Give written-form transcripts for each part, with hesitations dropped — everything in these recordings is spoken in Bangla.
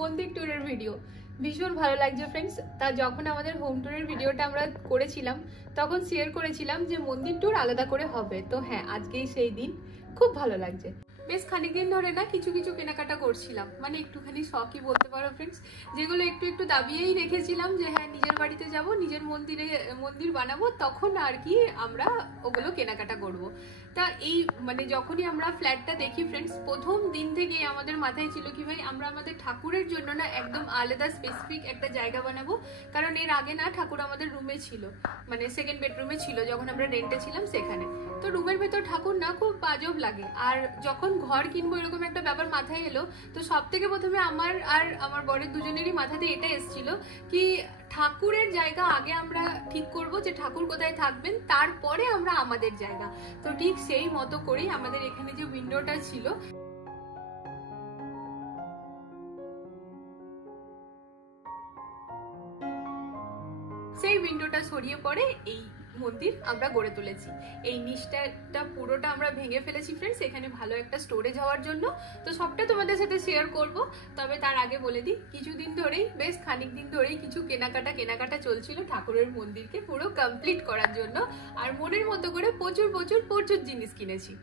মন্দির ট্যুরের ভিডিও ভীষণ ভালো লাগছে ফ্রেন্ডস। তা যখন আমাদের হোম ট্যুরের ভিডিওটা আমরা করেছিলাম তখন শেয়ার করেছিলাম যে মন্দির ট্যুর আলাদা করে হবে। তো হ্যাঁ, আজকেই সেই দিন, খুব ভালো লাগছে। বেশ খানিকদিন ধরে না কিছু কিছু কেনাকাটা করছিলাম, মানে একটুখানি শখই বলতে পারো ফ্রেন্ডস, যেগুলো একটু একটু দাবিয়েই রেখেছিলাম যে হ্যাঁ নিজের বাড়িতে যাব, নিজের মন্দির বানাবো, তখন আর কি আমরা ওগুলো কেনাকাটা করব। তা এই মানে যখনই আমরা ফ্ল্যাটটা দেখি ফ্রেন্ডস, প্রথম দিন থেকেই আমাদের মাথায় ছিল কি ভাই আমরা আমাদের ঠাকুরের জন্য না একদম আলাদা স্পেসিফিক একটা জায়গা বানাবো। কারণ এর আগে না ঠাকুর আমাদের রুমে ছিল, মানে সেকেন্ড বেডরুমে ছিল যখন আমরা রেন্টে ছিলাম সেখানে। তো রুমের ভেতর ঠাকুর না খুব আজব লাগে। আর যখন ঘর কিনবো এরকম একটা ব্যাপার মাথায় এলো, তো সব থেকে প্রথমে আমার আর আমার বরের দুজনেরই মাথাতে এটা এসেছিল কি ঠাকুরের জায়গা আগে আমরা ঠিক করব যে ঠাকুর কোথায় থাকবেন, তারপরে আমরা আমাদের জায়গা। তো ঠিক সেই মতো করেই আমাদের এখানে যে উইন্ডোটা ছিল সেই উইন্ডোটা সরিয়ে পড়ে এই মন্দির আমরা গড়ে তুলেছি। এই নিচটা পুরোটা আমরা ভেঙে ফেলেছি ফ্রেন্ডস এখানে ভালো একটা স্টোরেজ হওয়ার জন্য। তো সবটা তোমাদের সাথে শেয়ার করব। তবে তার আগে বলে দিই, কিছুদিন ধরেই বেশ খানিক দিন ধরেই কিছু কেনাকাটা চলছিল ঠাকুরের মন্দিরকে পুরো কমপ্লিট করার জন্য। আর মনের মতো করে প্রচুর প্রচুর প্রচুর জিনিস কিনেছি।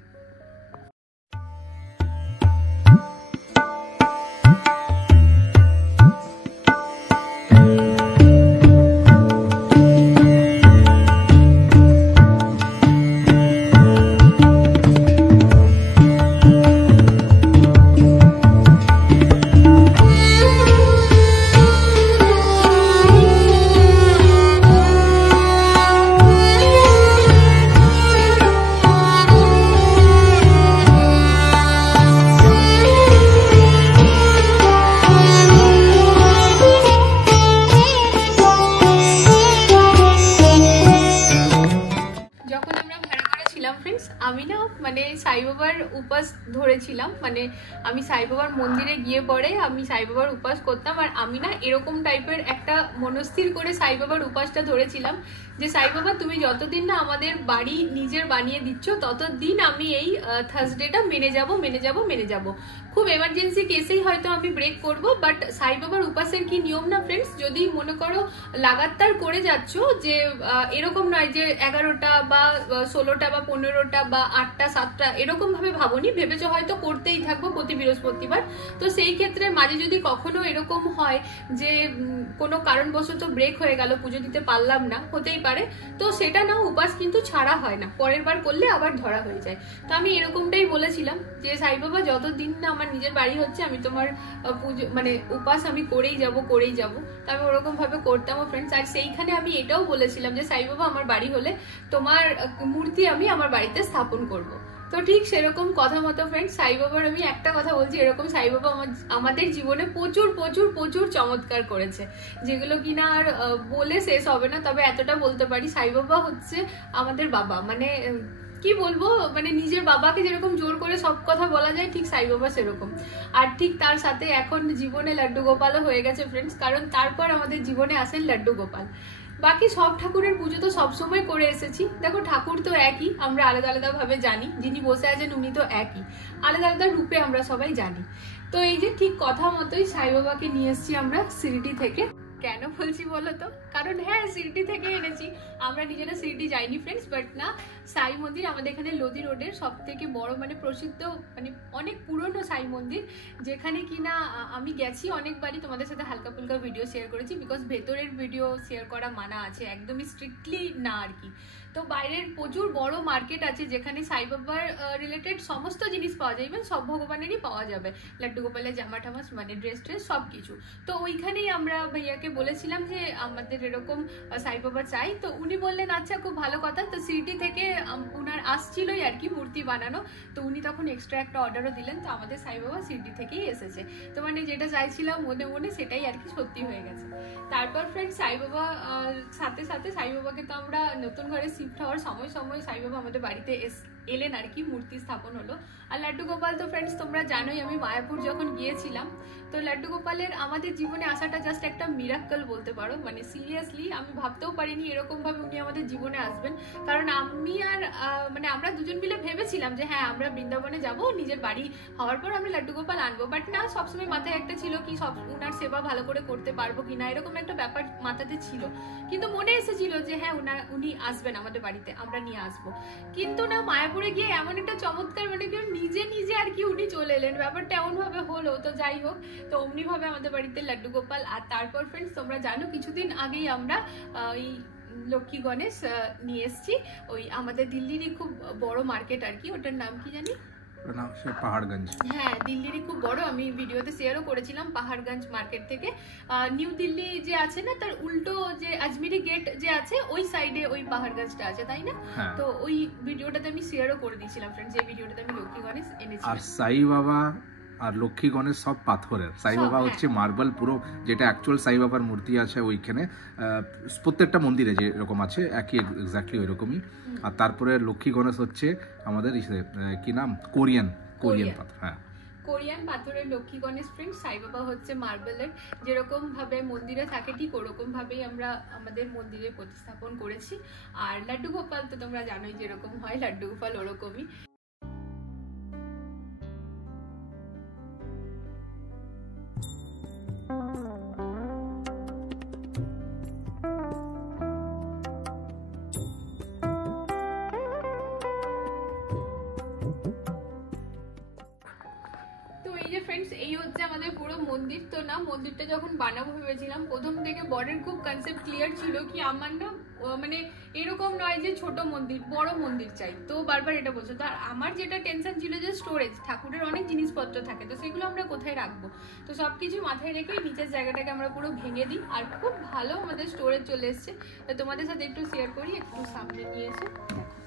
আমি না মানে সাই বাবার উপাস ধরেছিলাম, মানে আমি সাই বাবার মন্দিরে গিয়ে পরে আমি সাই বাবার উপাস করতাম। আর আমি না এরকম টাইপের একটা মনস্থির করে সাই বাবার উপাসটা ধরেছিলাম যে সাই বাবা তুমি যতদিন না আমাদের বাড়ি নিজের বানিয়ে দিচ্ছ ততদিন আমি এই থার্সডেটা মেনে যাব। খুব এমার্জেন্সি কেসেই হয়তো আমি ব্রেক করব, বাট সাই বাবার উপাসের কি নিয়ম না ফ্রেন্ডস, যদি মনে করো লাগাতার করে যাচ্ছ যে এরকম নয় যে 11টা বা 16টা বা 15টা বা 8টা 7টা এরকম ভাবে ভাবনি, ভেবেছো হয়তো করতেই থাকবো প্রতি বৃহস্পতিবার। তো সেই ক্ষেত্রে মাঝে যদি কখনো এরকম হয় যে কোনো কারণবশত ব্রেক হয়ে গেল, পুজো দিতে পারলাম না, হতেই পারে, তো সেটা না উপাস কিন্তু ছাড়া হয় না, পরের বার করলে আবার ধরা হয়ে যায়। তো আমি এরকমটাই বলেছিলাম যে সাই বাবা যতদিন না আমার নিজের বাড়ি হচ্ছে আমি তোমার পুজো মানে উপাস আমি করেই যাব। তো আমি ওরকম ভাবে করতামও ফ্রেন্ডস। আর সেইখানে আমি এটাও বলেছিলাম যে সাই বাবা আমার বাড়ি হলে তোমার মূর্তি আমি আমার বাড়িতে স্থাপন করব। তো ঠিক সেরকম কথা মতো ফ্রেন্ডস সাই বাবার আমি একটা কথা বলছি, এরকম সাই বাবা আমাদের জীবনে প্রচুর প্রচুর প্রচুর চমৎকার করেছে, যেগুলো কিনা আর বলে শেষ হবে না। তবে এতটা বলতে পারি সাই বাবা হচ্ছে আমাদের বাবা, মানে কি বলবো, মানে নিজের বাবাকে যেরকম জোর করে সব কথা বলা যায় ঠিক সাই বাবা সেরকম। আর ঠিক তার সাথে এখন জীবনে লাড্ডু গোপালও হয়ে গেছে ফ্রেন্ডস, কারণ তারপর আমাদের জীবনে আসেন লাড্ডু গোপাল। বাকি সব ঠাকুরের পুজো তো সবসময় করে এসেছি, দেখো ঠাকুর তো একই, আমরা আলাদা আলাদা ভাবে জানি, যিনি বসে আছেন উনি তো একই, আলাদা আলাদা রূপে আমরা সবাই জানি। তো এই যে ঠিক কথা মতোই সাই বাবাকে নিয়ে এসেছি আমরা শিরডি থেকে। কেন বলছি বলো তো, কারণ হ্যাঁ শিরডি থেকে এনেছি, আমরা নিজেরা শিরডি যাইনি ফ্রেন্ডস, বাট না সাই মন্দির আমাদের এখানে লোদি রোডের সব থেকে বড় মানে প্রসিদ্ধ মানে অনেক পুরনো সাই মন্দির, যেখানে কিনা আমি গেছি অনেকবারই, তোমাদের সাথে হালকা ফুলকা ভিডিও শেয়ার করেছি, বিকজ ভেতরের ভিডিও শেয়ার করা মানা আছে, একদমই স্ট্রিক্টলি না আর কি। তো বাইরের প্রচুর বড় মার্কেট আছে যেখানে সাই বাবার রিলেটেড সমস্ত জিনিস পাওয়া যায়, ইভেন সব ভগবানেরই পাওয়া যাবে, লাড্ডু গোপালের জামা টামা মানে ড্রেস ট্রেস সব কিছু। তো ওইখানেই আমরা ভাইয়াকে বলেছিলাম যে আমাদের এরকম সাই বাবা চাই, তো উনি বললেন আচ্ছা খুব ভালো কথা। তো সিটি থেকে উনার আসছিলই আর কি মূর্তি বানানো, তো উনি তখন এক্সট্রা একটা অর্ডারও দিলেন, তো আমাদের সাই বাবা সিটি থেকেই এসেছে। তো মানে যেটা চাইছিলাম মনে মনে সেটাই আর কি সত্যি হয়ে গেছে। তারপর ফ্রেন্ড সাই বাবা সাথে সাথে সাই বাবাকে তো আমরা নতুন ঘরে শিফট হওয়ার সময় সময় সাই বাবা আমাদের বাড়িতে এলেন আর কি, মূর্তি স্থাপন হলো। আর লাড্ডু গোপাল তো ফ্রেন্ডস তোমরা জানোই, আমি মায়াপুর যখন গিয়েছিলাম, তো লাড্ডু গোপালের আমাদের জীবনে আসাটা জাস্ট একটা মিরাক্কেল বলতে পারো, মানে সিরিয়াসলি আমি ভাবতেও পারিনি এরকম ভাবে উনি আমাদের জীবনে আসবেন। কারণ আমি আর মানে আমরা দুজন মিলে ভেবেছিলাম যে হ্যাঁ আমরা বৃন্দাবনে যাব, নিজের বাড়ি হওয়ার পর আমরা লাড্ডু গোপাল আনবো, বাট না সবসময় মাথায় একটা ছিল কি সব উনার সেবা ভালো করে করতে পারবো কিনা, এরকম একটা ব্যাপার মাথাতে ছিল। কিন্তু মনে এসেছিল যে হ্যাঁ উনি আসবেন আমাদের বাড়িতে, আমরা নিয়ে আসবো। কিন্তু না মায়াপুরে গিয়ে এমন একটা চমৎকার মানে কি নিজে নিজে আর কি উনি চলে এলেন, ব্যাপারটা এমন ভাবে হলো। তো যাই হোক, তো অমনি ভাবে আমাদের বাড়িতে লাড্ডু গোপাল। আর তারপর ফ্রেন্ডস তোমরা জানো কিছুদিন আগেই আমরা ওই লক্ষ্মী গণেশ নিয়ে এসেছি, ওই আমাদের দিল্লিরই খুব বড় মার্কেট আর কি, ওটার নাম কি জানি, পাহাড়গঞ্জ। হ্যাঁ দিল্লিরই খুব বড়, আমি ভিডিওতে শেয়ারও করেছিলাম, পাহাড়গঞ্জ মার্কেট থেকে। নিউ দিল্লি যে আছে না তার উল্টো যে আজমিরি গেট যে আছে ওই সাইডে ওই পাহাড়গঞ্জটা আছে, তাই না? তো ওই ভিডিওটাতে আমি শেয়ারও করে দিয়েছিলাম ফ্রেন্ডস, এই ভিডিওটাতে আমি লক্ষ্মী গণেশ এনেছি। আর সাই বাবা আর লক্ষ্মী গণেশ সব পাথরের, সাই বাবা হচ্ছে মার্বেল পুরো, যেটা অ্যাকচুয়াল সাই বাবার মূর্তি আছে ওইখানে প্রত্যেকটা মন্দিরে যেরকম আছে একই এক্স্যাক্টলি ওই রকমই। আর তারপরে লক্ষ্মী গণেশ হচ্ছে আমাদের কি নাম, কোরিয়ান পাথর। হ্যাঁ কোরিয়ান পাথরের লক্ষ্মী গণেশ ফ্রেন্ড। সাই বাবা হচ্ছে মার্বেলের, যেরকম ভাবে মন্দিরে থাকে ঠিক ওরকম ভাবেই আমরা আমাদের মন্দিরে প্রতিস্থাপন করেছি। আর লাড্ডু গোপাল তো তোমরা জানোই যেরকম হয়, লাড্ডু গোপাল ওরকমই। এই হচ্ছে আমাদের পুরো মন্দির। তো না মন্দিরটা যখন বানাবো ভেবেছিলাম প্রথম থেকে বরের খুব কনসেপ্ট ক্লিয়ার ছিল কি আমার না মানে এরকম নয় যে ছোট মন্দির, বড় মন্দির চাই, তো বারবার এটা বলছো। তো আর আমার যেটা টেনশন ছিল যে স্টোরেজ, ঠাকুরের অনেক জিনিসপত্র থাকে, তো সেগুলো আমরা কোথায় রাখবো, তো সবকিছু মাথায় রেখে নিচের জায়গাটাকে আমরা পুরো ভেঙে দিই, আর খুব ভালো আমাদের স্টোরেজ চলে এসছে। তো তোমাদের সাথে একটু শেয়ার করি, একটু সামনে নিয়ে এসে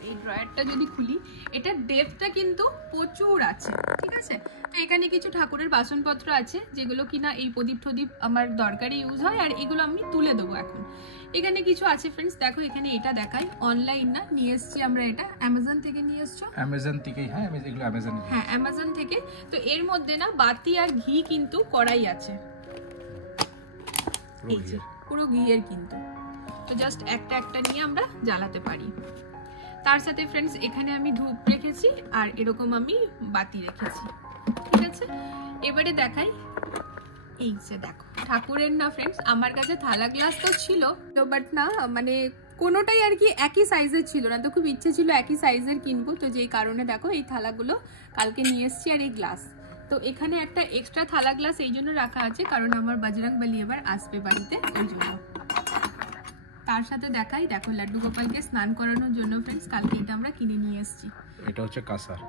এই ড্রয়ারটা যদি খুলি, এটার ডেপথটা কিন্তু প্রচুর আছে, ঠিক আছে। তো এখানে কিছু ঠাকুরের বাসনপত্র আছে যেগুলো কিনা এই প্রদীপ টদীপ আমার দরকারে ইউজ হয়, আর এগুলো আমি তুলে দেবো এখন। এখানে কিছু আছে ফ্রেন্ডস, দেখো এখানে এটা দেখাই, অনলাইন না নিয়ে এসছি আমরা, এটা অ্যামাজন থেকে নিয়ে এসছো। অ্যামাজন থেকেই, হ্যাঁ এগুলো অ্যামাজন, হ্যাঁ অ্যামাজন থেকে। তো এর মধ্যে না বাতি আর ঘি কিন্তু কড়াই আছে, এই যে পুরো ঘিয়ের কিন্তু। তো জাস্ট একটা একটা নিয়ে আমরা জ্বালাতে পারি। তার সাথে ফ্রেন্ডস এখানে আমি ধূপ রেখেছি আর এরকম আমি বাতি রেখেছি, ঠিক আছে। এবারে দেখাই, এই যে দেখো ঠাকুরের না ফ্রেন্ডস আমার কাছে থালা গ্লাস তো ছিল, বাট না মানে কোনোটাই আর কি একই সাইজের ছিল না, তো খুব ইচ্ছে ছিল একই সাইজের কিনবো, তো যেই কারণে দেখো এই থালাগুলো কালকে নিয়ে এসছি। আর এই গ্লাস, তো এখানে একটা এক্সট্রা থালা গ্লাস এই জন্য রাখা আছে কারণ আমার বজরংবলী এবার আসবে বাড়িতে, ওই জন্য। তার সাথে দেখাই, দেখো লাড্ডু গোপালকে স্নান করানোর জন্য ফ্রেন্ডস কালকে এটা আমরা কিনে নিয়ে এসেছি, এটা হচ্ছে কাঁসার।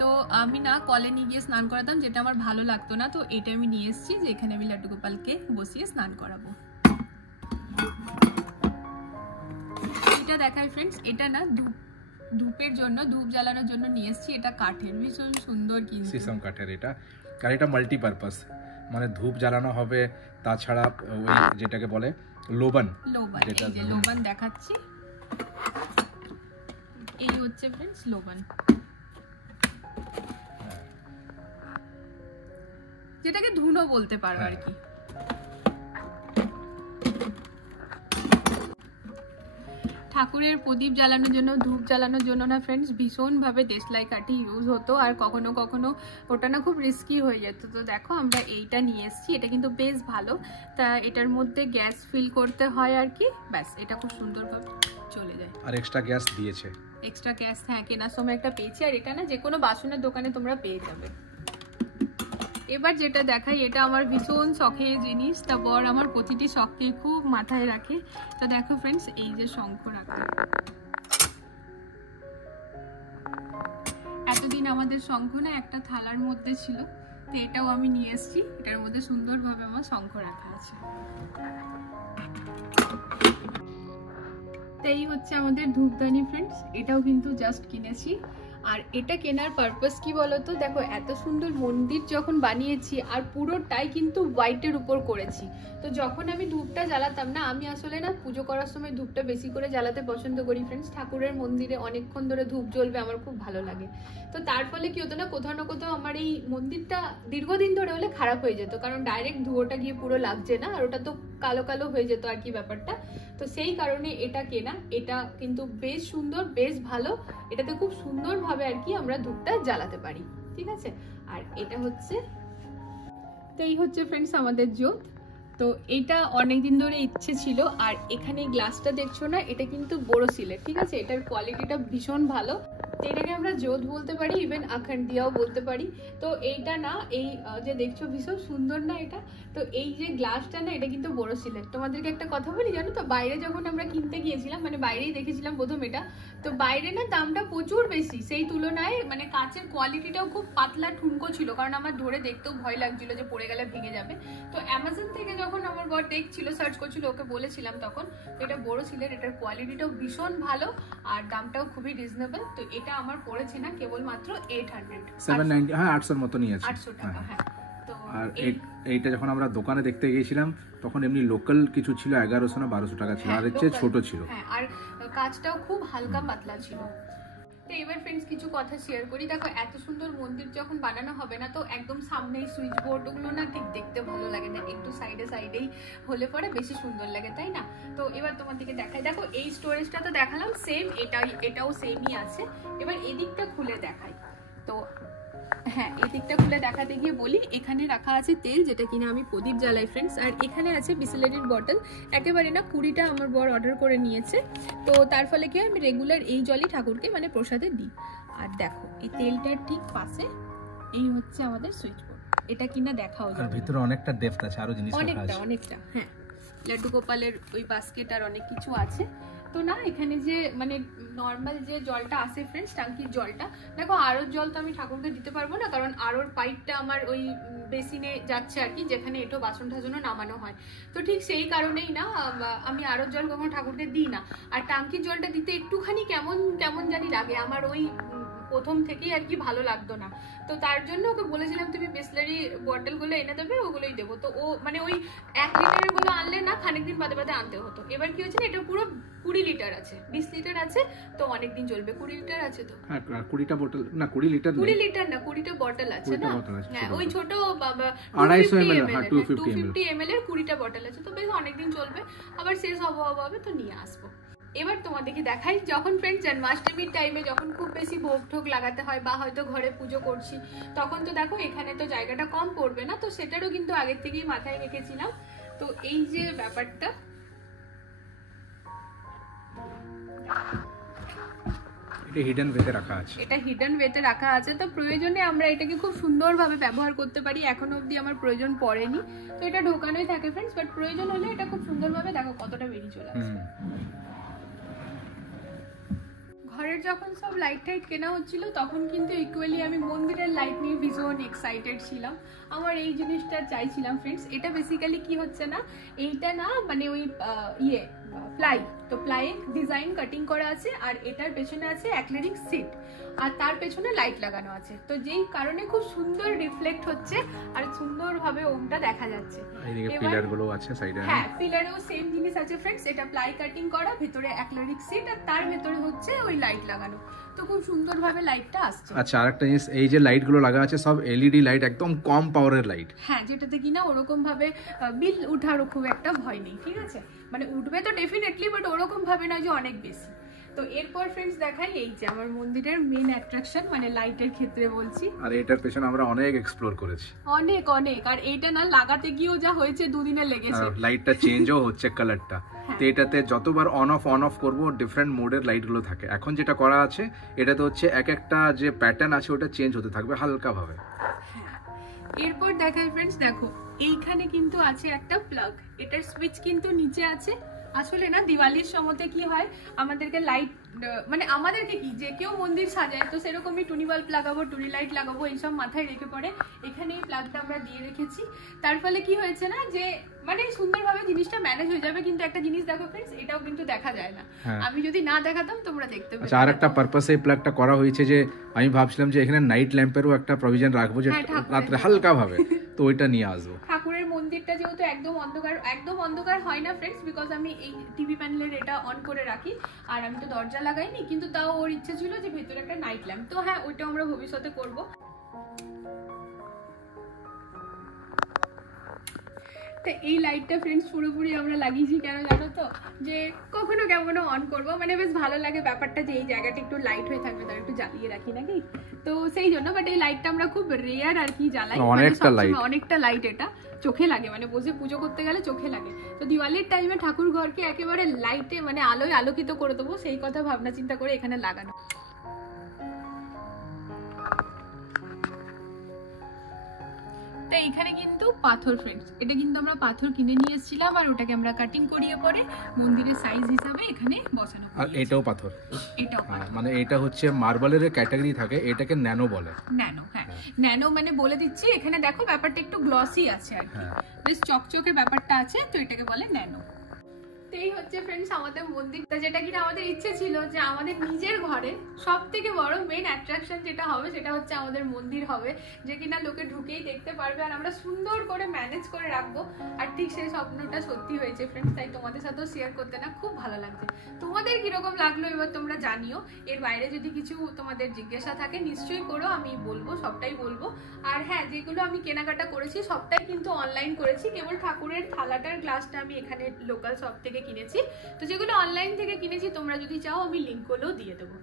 তো আমি না কলে নিয়ে গিয়ে স্নান করাতাম, যেটা আমার ভালো লাগতো না, তো এটা আমি নিয়ে এসেছি যে এখানে আমি লাড্ডু গোপালকে বসিয়ে স্নান করাবো। এটা দেখাই ফ্রেন্ডস, এটা না ধূপের জন্য, ধূপ জ্বালানোর জন্য নিয়ে এসেছি, এটা কাঠের, ভীষণ সুন্দর কিন্তু সিসম কাঠের এটা, আর এটা মাল্টিপারপাস, মানে ধূপ জ্বালানো হবে, তাছাড়া ওই যেটাকে বলে লোবান, যেটা এই যে লোবান দেখাচ্ছি, এই হচ্ছে ফ্রেন্ডস লোবান, যেটাকে ধুনো বলতে পারো আর কি। ঠাকুরের প্রদীপ জ্বালানোর জন্য, ধূপ জ্বালানোর জন্য না ফ্রেন্ডস ভীষণভাবে দেশলাই কাঠি ইউজ হতো, আর কখনো কখনো ওটা না খুব রিস্কি হয়ে যেত। তো দেখো আমরা এইটা নিয়ে এসেছি, এটা কিন্তু বেশ ভালো। তা এটার মধ্যে গ্যাস ফিল করতে হয় আর কি, ব্যাস এটা খুব সুন্দরভাবে চলে যায়। আর এক্সট্রা গ্যাস দিয়েছে, এক্সট্রা গ্যাস হ্যাঁ কেনার সময় একটা পেয়েছি, আর এটা না যে কোনো বাসনের দোকানে তোমরা পেয়ে যাবে। এবার যেটা দেখাই, এটা আমার ভীষণ শখের জিনিস, তা বর আমার প্রতিটি শখকে খুব মাথায় রাখে। তা দেখো ফ্রেন্ডস, এই যে শঙ্খ রাখা, এতদিন আমাদের শঙ্খ না একটা থালার মধ্যে ছিল, তো এটাও আমি নিয়ে এসেছি, এটার মধ্যে সুন্দরভাবে আমার শঙ্খ রাখা আছে। তো এই হচ্ছে আমাদের ধূপদানি ফ্রেন্ডস, এটাও কিন্তু জাস্ট কিনেছি। আর এটা কেনার পারপাস কি বলতো, দেখো এত সুন্দর মন্দির যখন বানিয়েছি আর পুরোটাই কিন্তু হোয়াইটের উপর করেছি, তো যখন আমি ধূপটা জ্বালাতাম না, আমি আসলে না পুজো করার সময় ধূপটা বেশি করে জ্বালাতে পছন্দ করি ফ্রেন্ডস। ঠাকুরের মন্দিরে অনেকক্ষণ ধরে ধূপ জ্বলবে আমার খুব ভালো লাগে। তো তার ফলে কি হতো না, কোথাও না কোথাও আমার এই মন্দিরটা দীর্ঘদিন ধরে হলে খারাপ হয়ে যেত, কারণ ডাইরেক্ট ধুয়োটা গিয়ে পুরো লাগছে না, আর ওটা তো কালো কালো হয়ে যেত আর কি ব্যাপারটা। তো সেই কারণে এটা কেনা। এটা কিন্তু বেশ সুন্দর, বেশ ভালো, এটাতে খুব সুন্দরভাবে আর কি আমরা ধূপটা জ্বালাতে পারি, ঠিক আছে। আর এটা হচ্ছে, তো এই হচ্ছে ফ্রেন্ডস আমাদের জোত। তো এটা অনেকদিন ধরে ইচ্ছে ছিল। আর এখানে গ্লাসটা দেখছো না, এটা কিন্তু বোরোসিলের, ঠিক আছে, এটার কোয়ালিটিটা ভীষণ ভালো। তো এটাকে আমরা জোত বলতে পারি, ইভেন আখন্ডিয়াও বলতে পারি। তো এইটা না, এই যে দেখছো ভীষণ সুন্দর না এটা, তো এই যে গ্লাসটা না, এটা কিন্তু বোরোসিলের। তোমাদেরকে একটা কথা বলি, জানো তো, বাইরে যখন আমরা কিনতে গিয়েছিলাম, মানে বাইরেই দেখেছিলাম প্রথম এটা, তো বাইরে না দামটা প্রচুর বেশি, সেই তুলনায় মানে কাচের কোয়ালিটিটাও খুব পাতলা ঠুনকো ছিল, কারণ আমার ধরে দেখতেও ভয় লাগছিল যে পড়ে গেলে ভেঙে যাবে। তো অ্যামাজন থেকে যখন আমার বর দেখছিল, সার্চ করছিল, ওকে বলেছিলাম তখন, তো এটা বোরোসিলের, এটার কোয়ালিটিটাও ভীষণ ভালো আর দামটাও খুবই রিজনেবল। তো এটা আমার পড়েছে না কেবল মাত্র 790, হ্যাঁ 800 এর মতো নিয়েছে, 800 টাকা, হ্যাঁ। তো আর এইটা যখন আমরা দোকানে দেখতে গিয়েছিলাম তখন এমনি লোকাল কিছু ছিল 1100 না 1200 টাকা ছিল, আর এর চেয়ে ছোট ছিল, হ্যাঁ, আর কাজটাও খুব হালকা পাতলা ছিল। তো এবার ফ্রেন্ডস কিছু কথা শেয়ার করি। দেখো এত সুন্দর মন্দির যখন বানানো হবে না, তো একদম সামনেই সুইচ বোর্ড ওগুলো না ঠিক দেখতে ভালো লাগে না, একটু সাইডে সাইডেই হলে পরে বেশি সুন্দর লাগে, তাই না। তো এবার তোমাদেরকে দেখাই, দেখো এই স্টোরেজটা তো দেখালাম সেম, এটাও সেমই আছে। এবার এদিকটা খুলে দেখাই। তো হ্যাঁ, এই দিকটা খুলে দেখাতে গিয়ে বলি, এখানে রাখা আছে তেল, যেটা কিনা আমি প্রদীপ জ্বালাই ফ্রেন্ডস। আর এখানে আছে বিসলেরির বটল, একেবারে না 20টা আমার বর অর্ডার করে নিয়েছে। তো তার ফলে কি আমি রেগুলার এই জলই ঠাকুরকে মানে প্রসাদে দিই। আর দেখো এই তেলটার ঠিক পাশে এই হচ্ছে আমাদের সুইচ বোর্ড, এটা কিনা দেখাও যায়, ভিতরে অনেকটা ডেপথ আছে, আরো জিনিস রাখা আছে, অনেকটা হ্যাঁ, লাড্ডু গোপালের ওই বাস্কেট আর অনেক কিছু আছে। তো না এখানে যে মানে নর্মাল যে জলটা আসে ফ্রেন্ডস, টাঙ্কির জলটা, দেখো আরোর জল তো আমি ঠাকুরকে দিতে পারবো না, কারণ আরোর পাইপটা আমার ওই বেসিনে যাচ্ছে আর কি, যেখানে এটো বাসন টাসনও নামানো হয়। তো ঠিক সেই কারণেই না আমি আরোর জল কখনো ঠাকুরকে দিই না। আর টাঙ্কির জলটা দিতে একটুখানি কেমন কেমন জানি লাগে, আমার ওই প্রথম থেকেই আর কি ভালো লাগতো না। তো তার জন্য ওকে বলেছিলাম তুমি বিসলারি বটলগুলো এনে দেবে, ওগুলোই দেবো। তো ও মানে ওই 1 লিটারের গুলো আনলে না খানিক দিন বাদে বাদে আনতে হতো। এবার কি হচ্ছে না, এটা পুরো 20 লিটার আছে, 20 লিটার আছে, তো অনেকদিন চলবে। 20 লিটার আছে, তো হ্যাঁ 20টা বোতল না, 20 লিটার না, 20 লিটার না, 20টা বটল আছে না, হ্যাঁ ওই ছোট 250 ml, হ্যাঁ 250 ml এর 20টা বটল আছে, তো বেশ অনেকদিন চলবে। আবার শেষ হবে তো নিয়ে আসবো। এবার তোমাদেরকে দেখাই, যখন ফ্রেন্ড জন্মাষ্টমীর টাইমে যখন খুব বেশি ভোগ ঠোক লাগাতে হয়, বা হয়তো ঘরে পুজো করছি, তখন তো দেখো এখানে তো জায়গাটা কম পড়বে না, তো সেটারও কিন্তু আগের থেকেই মাথায় রেখেছিলাম। তো এই যে ব্যাপারটা, এটা হিডেন ওয়েতে রাখা আছে, এটা হিডেন ওয়েতে রাখা আছে, তো প্রয়োজনে আমরা এটাকে খুব সুন্দরভাবে ব্যবহার করতে পারি। এখনো অবধি আমার প্রয়োজন পড়েনি, তো এটা ঢোকানোই থাকে ফ্রেন্ডস, বাট প্রয়োজন হলে এটা খুব সুন্দরভাবে দেখো কতটা বেরিয়ে চলে আসে। ঘরের যখন সব লাইট টাইট কেনা হচ্ছিল, তখন কিন্তু ইকুয়ালি আমি মন্দিরের লাইট নিয়ে ভীষণ এক্সাইটেড ছিলাম। আমার এই জিনিসটা চাইছিলাম ফ্রেন্ডস। এটা বেসিক্যালি কি হচ্ছে না, এইটা না মানে ওই প্লাই, তো প্লাইয়ে ডিজাইন কাটিং করা আছে, আর এটার পেছনে আছে অ্যাক্রিলিক সিট, আর তার পেছনে লাইট লাগানো আছে, তো যেই কারণে খুব সুন্দর রিফ্লেক্ট হচ্ছে আর সুন্দরভাবে ওমটা দেখা যাচ্ছে। এইদিকে পিলার গুলো আছে সাইডে, হ্যাঁ পিলারেও সেম জিনিস আছে ফ্রেন্ডস, এটা প্লাই কাটিং করা, ভেতরে অ্যাক্রিলিক সিট, আর তার ভেতরে হচ্ছে ওই লাইট লাগানো, তো খুব সুন্দরভাবে লাইটটা আসছে। আচ্ছা আরেকটা জিনিস, এই যে লাইট গুলো লাগা আছে সব এলইডি লাইট, একদম কম পাওয়ারের লাইট, হ্যাঁ যেটাতে কিনা ওরকম ভাবে বিল উঠারও খুব একটা ভয় নেই, ঠিক আছে, মানে উঠবে তো ডেফিনেটলি, বাট ওরকম ভাবে নয় যে অনেক বেশি। তো এরপর ফ্রেন্ডস দেখাই এই যে আমার মন্দিরের মেন অ্যাট্রাকশন, মানে লাইটের ক্ষেত্রে বলছি। আর এটার পেছনে আমরা অনেক এক্সপ্লোর করেছি, অনেক অনেক। আর এইটা না লাগাতে গিয়েও যা হয়েছে 2 দিনে লেগেছে। লাইটটা চেঞ্জও হচ্ছে কালারটা। তো এটাতে যতবার অন অফ করবো ডিফারেন্ট মোডের লাইটগুলো থাকে। এখন যেটা করা আছে এটাতে হচ্ছে এক একটা যে প্যাটার্ন আছে ওটা চেঞ্জ হতে থাকবে হালকা ভাবে। এরপর দেখাই ফ্রেন্ডস, দেখো এইখানে কিন্তু আছে একটা প্লাগ, এটার সুইচ কিন্তু নিচে আছে। আসলে না দিওয়ালির সময়তে কি হয়, আমাদেরকে লাইট মানে আমাদেরকে কি যে কেউ মন্দির সাজায় তো সেরকমই টুনি বাল্ব লাগাবো, টুনি লাইট লাগাবো, এইসব মাথায় রেখে পড়ে এখানে এই প্লাগটা আমরা দিয়ে রেখেছি। তার ফলে কি হয়েছে না যে মানে সুন্দরভাবে জিনিসটা ম্যানেজ হয়ে যাবে। কিন্তু একটা জিনিস দেখো ফ্রেন্ডস, এটাও কিন্তু দেখা যায় না। আমি যদি না দেখাতাম তোমরা দেখতে পেতে। আচ্ছা, আর একটা পারপাসে এই প্লাগটা করা হয়েছে যে আমি ভাবছিলাম যে এখানে নাইট ল্যাম্পেরও একটা প্রভিশন রাখবো যে রাত্রে হালকা ভাবে, তো ওইটা নিয়ে আসবো। ঠাকুরের মন্দিরটা যেহেতু একদম অন্ধকার হয় না ফ্রেন্ডস, বিকজ আমি এই টিভি প্যানেলের এটা অন করে রাখি। আর আমি তো দরজা লাগাইনি, কিন্তু তাও ওর ইচ্ছে ছিল যে ভেতরে একটা নাইট ল্যাম্প। তো হ্যাঁ, ওইটা আমরা ভবিষ্যতে করবো। তো এই লাইটটা ফ্রেন্ডস পুরোপুরি আমরা লাগিয়েছি কেন জানো তো, যে কখনো কেমনও অন করবো, মানে বেশ ভালো লাগে ব্যাপারটা যে এই জায়গাটা একটু লাইট হয়ে থাকবে, তার একটু জ্বালিয়ে রাখি নাকি, তো সেই জন্য। বাট এই লাইটটা আমরা খুব রেয়ার আর কি জ্বালাই, অনেকটা লাইট এটা চোখে লাগে, মানে বসে পুজো করতে গেলে চোখে লাগে। তো দিওয়ালির টাইমে ঠাকুর ঘরকে একেবারে লাইটে মানে আলোয় আলোকিত করে দেবো, সেই কথা ভাবনা চিন্তা করে এখানে লাগানো। তো এইখানে কিন্তু পাথর ফ্রেন্ডস, এটা কিন্তু আমরা পাথর কিনে নিয়ে এসেছিলাম, আর ওটাকে আমরা কাটিং করিয়ে পরে মন্দিরের সাইজ হিসাবে এখানে বসানো। আর এটাও পাথর, এটাও মানে এটা হচ্ছে মার্বেলের ক্যাটাগরি থাকে, এটাকে ন্যানো বলে। ন্যানো, হ্যাঁ ন্যানো মানে বলে দিচ্ছি, এখানে দেখো ব্যাপারটা একটু গ্লসি আছে আর কি, বেশ চকচকে ব্যাপারটা আছে, তো এটাকে বলে ন্যানো। এই হচ্ছে ফ্রেন্ডস আমাদের মন্দিরটা, যেটা কিনা আমাদের ইচ্ছে ছিল যে আমাদের নিজের ঘরে সব থেকে বড় মেন অ্যাট্রাকশন যেটা হবে সেটা হচ্ছে আমাদের মন্দির হবে, যে কিনা লোকে ঢুকেই দেখতে পারবে, আর আমরা সুন্দর করে ম্যানেজ করে রাখবো। আর ঠিক সেই স্বপ্নটা সত্যি হয়েছে ফ্রেন্ডস, তাই তোমাদের সাথেও শেয়ার করতে না খুব ভালো লাগছে। তোমাদের কিরকম লাগলো এবার তোমরা জানিও। এর বাইরে যদি কিছু তোমাদের জিজ্ঞাসা থাকে নিশ্চয়ই করো, আমি বলবো, সবটাই বলবো। আর হ্যাঁ, যেগুলো আমি কেনাকাটা করেছি সবটাই কিন্তু অনলাইন করেছি, কেবল ঠাকুরের থালাটার গ্লাসটা আমি এখানে লোকাল শপ থেকে কিনেছি। তো যেগুলো অনলাইন থেকে কিনেছি তোমরা যদি চাও আমি লিঙ্কগুলোও দিয়ে দেবো।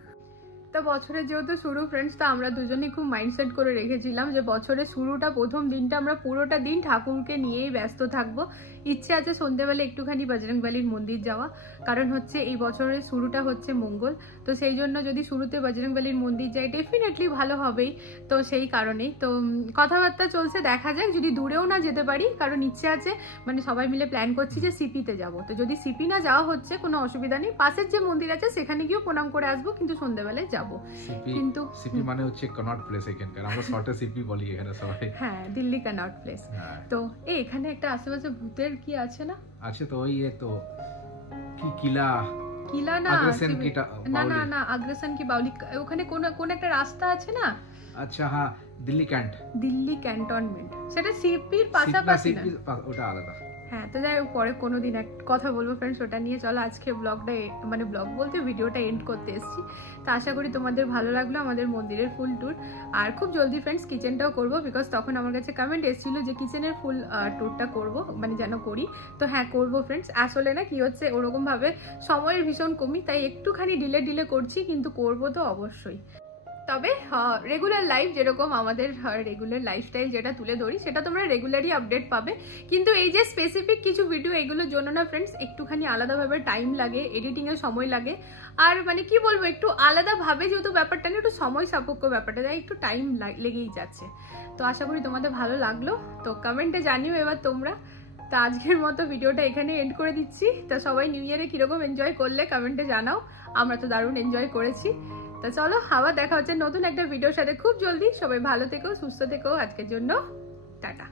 তো বছরের যেহেতু শুরু ফ্রেন্ডস, তো আমরা দুজনেই খুব মাইন্ডসেট করে রেখেছিলাম যে বছরের শুরুটা প্রথম দিনটা আমরা পুরোটা দিন ঠাকুরকে নিয়েই ব্যস্ত থাকবো। ইচ্ছে আছে সন্ধ্যেবেলা একটুখানি বজরংবলীর মন্দির যাওয়া, কারণ হচ্ছে এই বছরের শুরুটা হচ্ছে মঙ্গল, তো সেই জন্য যদি শুরুতে বজরংবলীর মন্দির যাই ডেফিনেটলি ভালো হবেই। তো সেই কারণেই তো কথাবার্তা চলছে, দেখা যাক যদি দূরেও না যেতে পারি, কারণ ইচ্ছে আছে মানে সবাই মিলে প্ল্যান করছি যে সিপিতে যাব। তো যদি সিপি না যাওয়া হচ্ছে কোনো অসুবিধা নেই, পাশের যে মন্দির আছে সেখানে গিয়েও প্রণাম করে আসবো, কিন্তু সন্ধ্যেবেলায় যাব। কিন্তু সিপি মানে হচ্ছে কনট প্লেস, এখানকার আমরা শর্টে সিপি বলি এখানে সবাই। হ্যাঁ, দিল্লি কনট প্লেস। তো এখানে একটা আশেপাশে ভূতের কি আছে না, আছে তো ওই তো কি কিলা না না না না আগ্রাসন কি বাউলি, ওখানে কোন একটা রাস্তা আছে না। আচ্ছা হ্যাঁ, দিল্লি ক্যান্টনমেন্ট, সেটা সিপির পাশাপাশি না, ওটা আলাদা। হ্যাঁ, তো যাই হোক পরে কোনোদিন এক কথা বলবো ফ্রেন্ডস ওটা নিয়ে। চলো আজকে ব্লগটা মানে ব্লগ বলতে ভিডিওটা এন্ড করতে এসেছি। তো আশা করি তোমাদের ভালো লাগলো আমাদের মন্দিরের ফুল ট্যুর। আর খুব জলদি ফ্রেন্ডস কিচেনটাও করবো, বিকজ তখন আমার কাছে কমেন্ট এসেছিলো যে কিচেনের ফুল ট্যুরটা করবো, মানে যেন করি। তো হ্যাঁ করবো ফ্রেন্ডস। আসলে না কি হচ্ছে ওরকমভাবে সময়ের ভীষণ কমি, তাই একটুখানি ডিলে করছি, কিন্তু করবো তো অবশ্যই। তবে রেগুলার লাইফ যেরকম আমাদের রেগুলার লাইফস্টাইল যেটা তুলে ধরি সেটা তোমরা রেগুলারই আপডেট পাবে, কিন্তু এই যে স্পেসিফিক কিছু ভিডিও এগুলোর জন্য না ফ্রেন্ডস একটুখানি আলাদাভাবে টাইম লাগে, এডিটিংয়ের সময় লাগে। আর মানে কি বলবো, একটু আলাদাভাবে যেহেতু ব্যাপারটা না একটু সময় সাপেক্ষ ব্যাপারটা, তাই একটু টাইম লেগেই যাচ্ছে। তো আশা করি তোমাদের ভালো লাগলো, তো কমেন্টে জানিও এবার তোমরা। তো আজকের মতো ভিডিওটা এখানে এন্ড করে দিচ্ছি। তো সবাই নিউ ইয়ারে কীরকম এনজয় করলে কমেন্টে জানাও, আমরা তো দারুণ এনজয় করেছি। তো চলো আবার দেখা হচ্ছে নতুন একটা ভিডিওর সাথে খুব জলদি। সবাই ভালো থেকো, সুস্থ থেকো, আজকের জন্য টাটা।